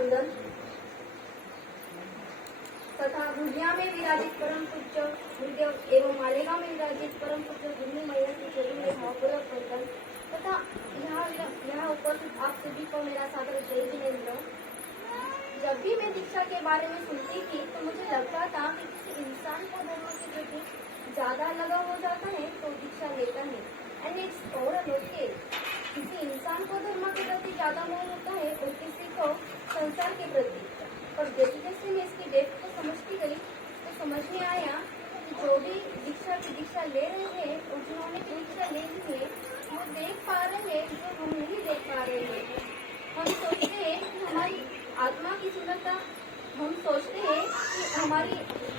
नंदन तथा भुलिया में विराजित परम पूज्य गुरुदेव एवं मालेगांव में विराजित परम पूज्य गुरु मैया के चरण में भावपूर्वक वंदन तथा यहाँ उपस्थित आप सभी को मेरा सादर जय जिनेन्द्र। जब भी मैं दीक्षा के बारे में सुनती थी तो मुझे लगता था कि किसी इंसान को धर्म के प्रति ज्यादा लगाव हो जाता है तो दीक्षा लेता है एंड इट्स ओवरऑल ओके। किसी इंसान को धर्म के प्रति ज्यादा मोह होता है और किसी को संसार के प्रति। और जैसे जैसे मैं इसकी डेप्थ को समझती गई तो समझ में आया कि जो भी दीक्षा ले रहे हैं और जिन्होंने दीक्षा ले ली है वो देख पा रहे हैं जो हम नहीं देख पा रहे हैं। हम सोचते हैं कि हमारी आत्मा की सुंदरता, हम सोचते हैं कि हमारी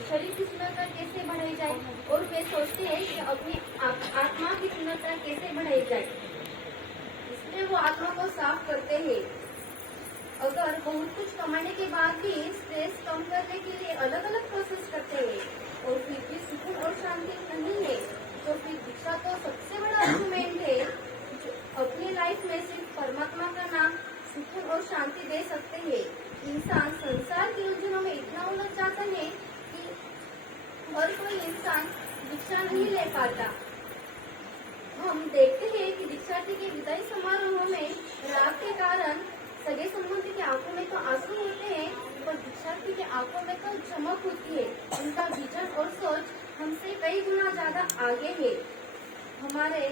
शरीर की सुंदरता कैसे बढ़ाई जाए और वे सोचते हैं कि अपनी आत्मा की सुंदरता कैसे बढ़ाई जाए। इसलिए वो आत्मा को साफ करते हैं। अगर बहुत कुछ कमाने के बाद भी स्ट्रेस कम करने के लिए अलग अलग प्रोसेस करते हैं और फिर भी सुकून और शांति नहीं है तो फिर दीक्षा तो सबसे बड़ा अचीवमेंट है जो अपनी लाइफ में सिर्फ परमात्मा का नाम सुकून और शांति दे सकते हैं। इंसान संसार की उलझनों में इतना उलझ जाता है कि हर कोई इंसान दीक्षा नहीं ले पाता। हम देखते हैं कि दीक्षार्थी के विदाई समारोह में राग के कारण सगे संबंधी की आंखों में तो आंसू होते हैं पर दीक्षार्थी की आंखों में तो चमक होती है। उनका विजन और सोच हमसे कई गुना ज्यादा आगे है। हमारे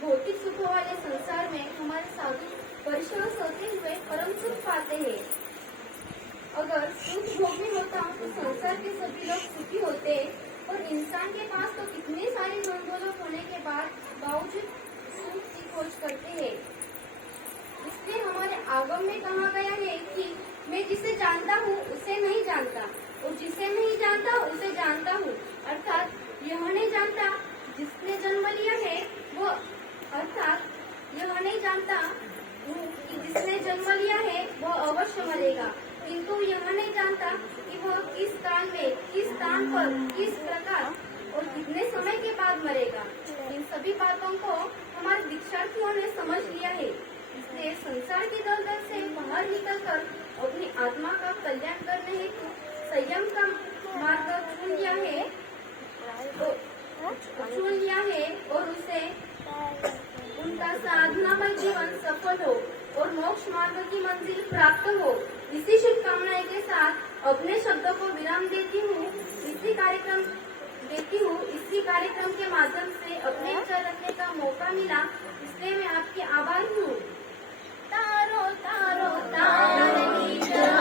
भौतिक सुखों वाले संसार में हमारे साधु परिश्रम होते हुए परम सुख पाते हैं। अगर सुख भोग में होता तो संसार के सभी लोग सुखी होते और इंसान के पास तो कितनी सारी मनोदौलत होने के बावजूद सुख की खोज करते हैं। इसलिए हमारे आगम में कहा गया है कि मैं जिसे जानता हूँ उसे नहीं जानता और जिसे नहीं जानता उसे जानता हूँ। अर्थात यह नहीं जानता जिसने जन्म लिया है वो, अर्थात यह नहीं जानता कि जिसने जन्म लिया है वो अवश्य मरेगा, किंतु यह नहीं जानता कि वह किस काल में, किस स्थान पर, किस प्रकार और कितने समय के बाद मरेगा। इन सभी बातों को हमारे दीक्षार्थियों ने समझ लिया है। इसलिए संसार की दलदल से बाहर निकलकर अपनी आत्मा का कल्याण करने हेतु संयम का मार्ग चुन लिया है और उसे उनका साधनामय जीवन सफल हो और मोक्ष मार्ग की मंजिल प्राप्त हो। इसी शुभकामनाएं के साथ अपने शब्दों को विराम देती हूँ। इसी कार्यक्रम के माध्यम से अपने विचार रखने का मौका मिला, इसलिए मैं आपकी आभारी हूँ।